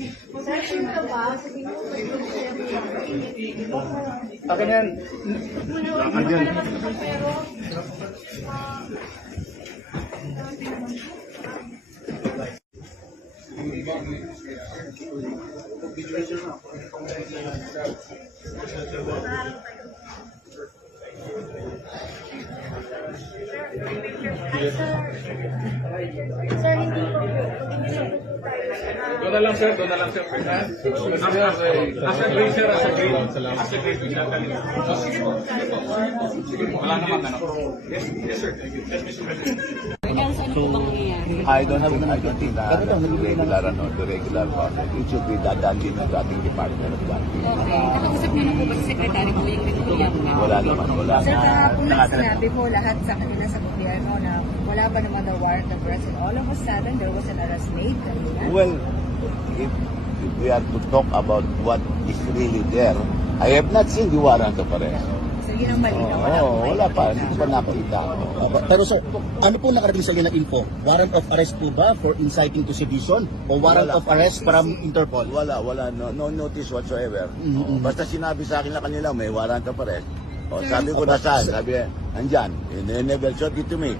Sure ka ba? Akin yan. Andyan. Sir, hindi po. Doon na lang sir, doon na lang sir. As a grade sir, as a grade. As a grade, wala naman ano. Yes sir. Yes, Mr. President. I don't think that regular ano, the regular process. It should be done din ng ating Department of Justice. Okay. Nakausap niyo na po ba si Secretary kung yung pinuliyang na? Wala naman, wala. Sir, kahapon na sinabi po lahat sa kanila sa gobyerno na wala pa naman the warrant of arrest and all of a sudden there was an arrest made kanina. Well, if we are to talk about what is really there, I have not seen the warrant of arrest. So yun ang malinaw. Wala pa. Hindi pa nakita. Pero sir, ano po nakarating sa inyo na info? Warrant of arrest po ba for inciting to sedition? O warrant Wala. of arrest from Interpol? Wala. No notice whatsoever. Basta sinabi sa akin na kanila may warrant of arrest. Sabi ko nasaan? Sabi, andyan. They never showed it to me.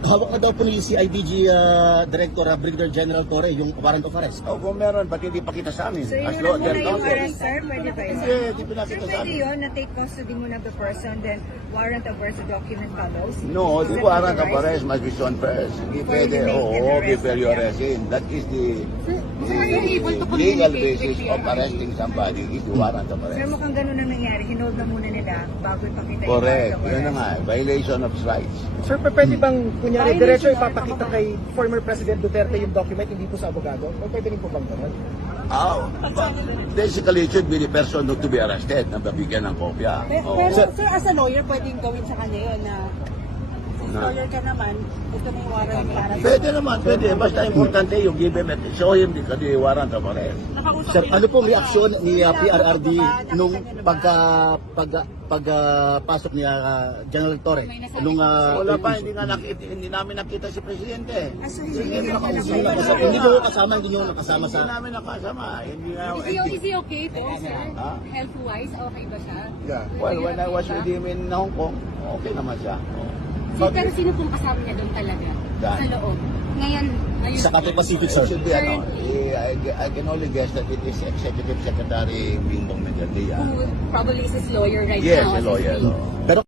Hawak na daw po ni CIDG Director Brigadier General Torre yung warrant of arrest. Kung meron, ba't hindi pakita sa amin? So yun As na law, muna they're yung counted. arrest, sir? Pwede ba yun? Hindi, hindi Sir, pinakita sa pwede amin. yun na take custody muna of the person then warrant of arrest, the document follows? No, Is the it warrant of authorized? arrest must be shown first. Hindi Before you pwede, make an arrest, before you yeah. arrest him. That is the are you able to legal communicate basis with of your- arresting somebody is the warrant of Sir, arrest. mukhang ganun ang nangyari. Hinold na muna nila bago ipakita yung Correct. warrant of Yun na arrest. nga, violation of rights. Sir, pwede bang, kunyari, diretso ipapakita kay former President Duterte yung document, hindi po sa abogado? O pwede rin po bang ganun? Basically, it should be the person not to be arrested na babigyan ng kopya. Pero sir, as a lawyer, pwedeng gawin sa kanya yun na Na- lawyer ka naman, ito may warrant para sa... Pwede naman, pwede. Basta importante yung give him, show him the warrant of arrest. Sir, ano po reaksyon ni PRRD nung pagpasok ni General Torre? Nung, Wala pa, hindi namin nakita si Presidente. hindi nyo kasama Hindi sa... namin nakasama. Hindi nga, Is he okay po, sir? Ha? Health-wise, okay ba siya? Well, when I was with him in Hong Kong, okay naman siya. Pero sino pong kasama niya doon talaga? Saan? Sa loob. Ngayon, ayun. Sa Cathay Pacific, It sir. should be, I can only guess that it is Executive Secretary Bingbong Medialdea. Who probably is his lawyer right Yes, now. a lawyer. Pero